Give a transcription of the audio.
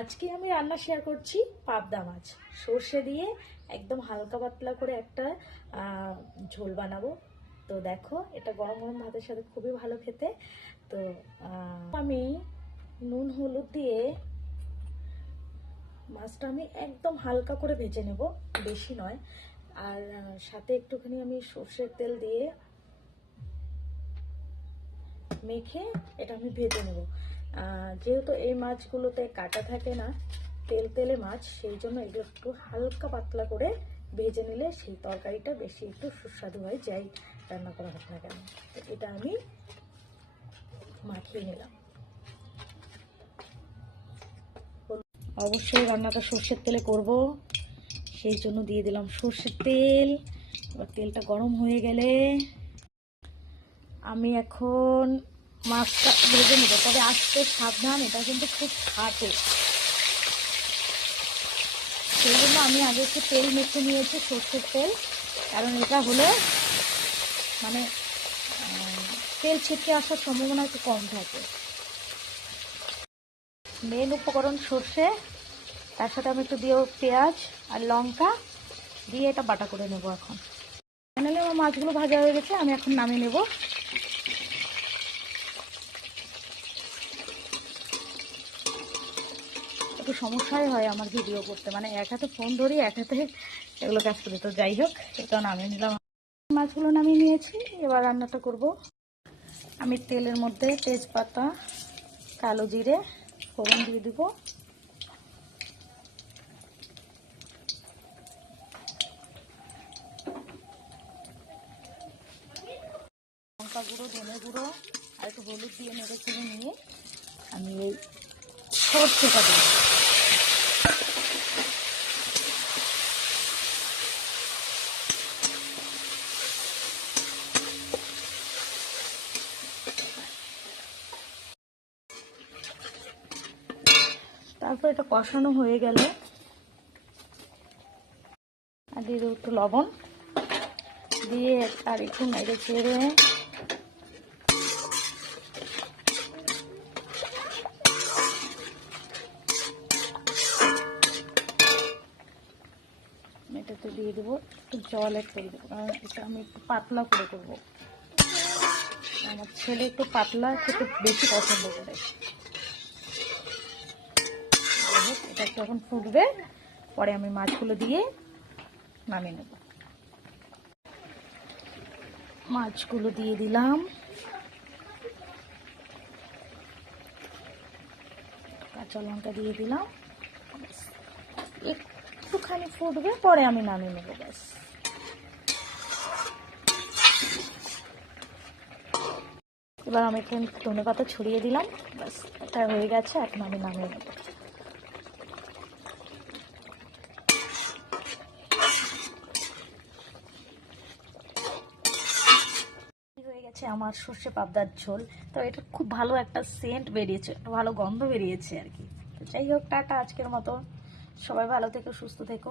আজকে আমি রান্না শেয়ার করছি পাবদা মাছ। সর্ষে দিয়ে একদম হালকা পাতলা করে একটা ঝোল বানাবো। তো দেখো, এটা গরম গরম ভাতের সাথে খুবই ভালো খেতে। তো আমি নুন, হলুদ দিয়ে মাছটা আমি একদম হালকা করে ভেজে নেব, বেশি নয়। আর সাথে একটুখানি আমি সর্ষের তেল দিয়ে মেখে এটা আমি ভেজে নেব। যেহেতু এই মাছগুলোতে কাটা থাকে না, তেল তেলে মাছ, সেই জন্য এগুলো একটু হালকা পাতলা করে ভেজে নিলে সেই তরকারিটা বেশি একটু সুস্বাদু হয়, যাই রান্না করা হোক না কেন। এটা আমি মাখিয়ে নিলাম। অবশ্যই রান্নাটা সর্ষের তেলে করব, সেই জন্য দিয়ে দিলাম সর্ষের তেল। এবার তেলটা গরম হয়ে গেলে আমি এখন মাছটা ভেজে নেব, তবে আসতে সাবধান, এটা কিন্তু খুব খাটে। সেই জন্য আমি আগে একটু তেল মেখে নিয়েছি, সর্ষের তেল, কারণ এটা হলে মানে তেল ছিটকে আসার সম্ভাবনা একটু কম থাকে। মেন উপকরণ সর্ষে, তার সাথে আমি একটু দিয়েও পেঁয়াজ আর লঙ্কা, দিয়ে এটা বাটা করে নেব এখন। ফাইনালি আমার মাছগুলো ভাজা হয়ে গেছে, আমি এখন নামিয়ে নেব। একটু সমস্যাই হয় আমার ভিডিও করতে। মানে এক হাতে ফোন ধরি, এক হাতে এগুলো কাজ করি। তো যাই হোক, এটা নামিয়ে নিলাম। মাছগুলো নামিয়ে নিয়েছি, এবার রান্নাটা করব। আমি তেলের মধ্যে তেজপাতা, কালো জিরে, ফোড়ন দিয়ে দিব। লঙ্কা গুঁড়ো, ধনে গুঁড়ো, আর একটু হলুদ দিয়ে নেড়ে চেড়ে নিয়ে আমি এই সর্ষেটা দিই তারপর এটা কষানো হয়ে গেলে। আর দিয়ে দেবো একটু লবণ। দিয়ে আর একটু মেরে চেড়ে। এটাতে দিয়ে দেবো একটু জল একটু দিয়ে দেবো এটা আমি একটু পাতলা করে করব। আমার ছেলে একটু পাতলা, খেতে বেশি পছন্দ করে। এটা যখন ফুটবে, পরে আমি মাছগুলো দিয়ে নামিয়ে নেব। মাছগুলো দিয়ে দিলাম। কাঁচা লঙ্কা দিয়ে দিলাম। একটুখানি ফুটবে, পরে আমি নামিয়ে নেব, ব্যাস। এবার আমি এখানে ধনে পাতা ছড়িয়ে দিলাম। ব্যাস, এটা হয়ে গেছে, এখন আমি নামিয়ে নেব। গেছে আমার সর্ষে পাবদার ঝোল। তো এটা খুব ভালো একটা সেন্ট বেরিয়েছে, একটা ভালো গন্ধ বেরিয়েছে আর কি। তো যাই হোক, টাটা আজকের মতো। সবাই ভালো থেকো, সুস্থ থেকো।